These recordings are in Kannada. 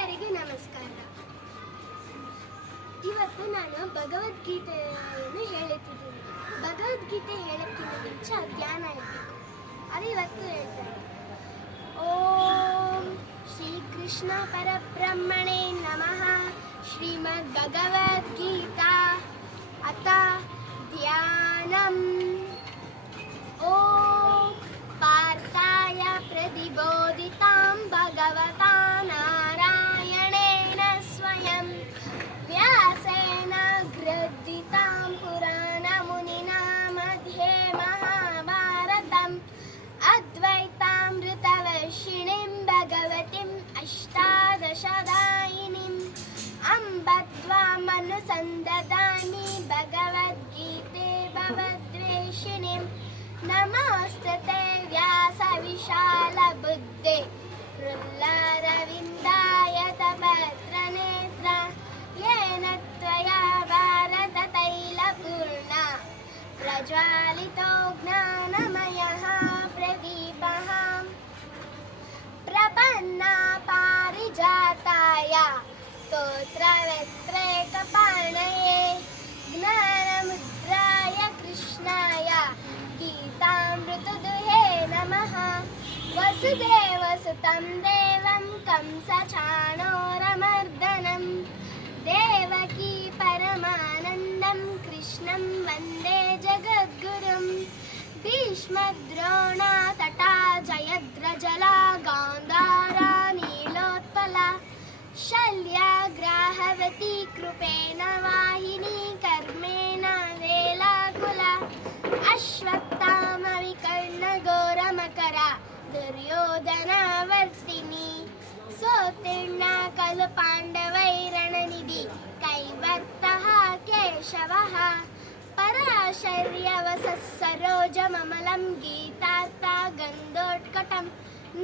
मेरे को नमस्कार। इवत तो ನಾನು ಭಗವದ್ಗೀತೆಯನ್ನು ಹೇಳುತ್ತಿರುವೆ. ಭಗವದ್ಗೀತೆ ಹೇಳುತ್ತಿರುವೆ ಇಚ್ಛಾ ಧ್ಯಾನ ಐತಿ. ಅರಿ ಇವತ್ತು ಹೇಳತಾಯ್. ಓಂ ಶ್ರೀ ಕೃಷ್ಣ ಪರಬ್ರಹ್ಮನೇ ನಮಃ ಶ್ರೀಮದ್ ಭಗವದ್ಗೀತಾ. ಅತಾ ಧ್ಯಾನಂ नमोऽस्तते व्यासविशालबुद्धे हृल्लारविन्दाय तमत्र नेत्रा येन त्वया भारततैलपूर्णा प्रपन्ना पारिजाताय स्तोत्रवेत्रे कपा वसुदेवसुतं देवं कंसचाणोरमर्दनं देवकी परमानन्दं कृष्णं वन्दे जगद्गुरुं जयद्रजला गान्धारा नीलोत्पला शल्या ग्राहवती कृपे ोक्तिर्णाकलुपाण्डवैरणनिधि कैवर्तः केशवः पराशर्यवसः सरोजममलं गीता गन्धोत्कटं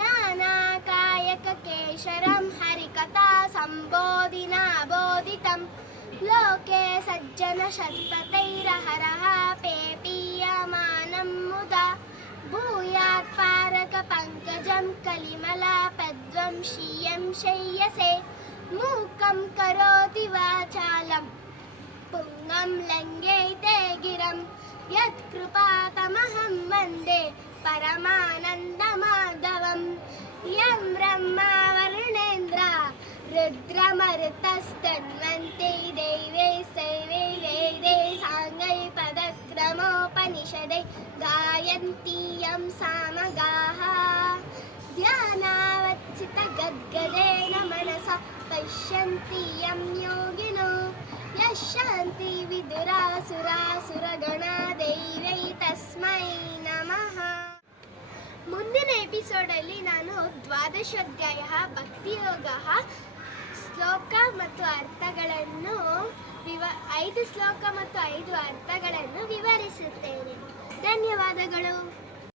नानाकायककेशरं हरिकथासम्बोधिना बोधितं लोके सज्जनशल्पतैरहरः पेपीयमानं मुदा భూయాత్పారక పంకజం కలిమలా పద్వంశీయం శయ్యసే మూకం కరోతి వాచాలం పుంగం లంఘ్యైతే గిరం యత్కృపాతమహం వందే పరమానందమాధవం యం బ్రహ్మా వరుణేంద్ర రుద్రమరుతస్తన్వంతే దైవే సైవే వేదే तद्गदेन ಮನಸ ಪಶ್ಯಂತಿ ಯಂ ಯೋಗಿನೋ ಯಶಾಂತಿ ವಿದುರಾಸುರಾಸುರ ಗಣ ದೈವೈ ತಸ್ಮೈ ನಮಃ ಮುಂದಿನ ಎಪಿಸೋಡಲ್ಲಿ ನಾನು ದ್ವಾದಶೋಧ್ಯಾಯ ಭಕ್ತಿಯೋಗ ಶ್ಲೋಕ ಮತ್ತು ಅರ್ಥಗಳನ್ನು ವಿವ ಐದು ಶ್ಲೋಕ ಮತ್ತು ಐದು ಅರ್ಥಗಳನ್ನು ವಿವರಿಸುತ್ತೇನೆ ಧನ್ಯವಾದಗಳು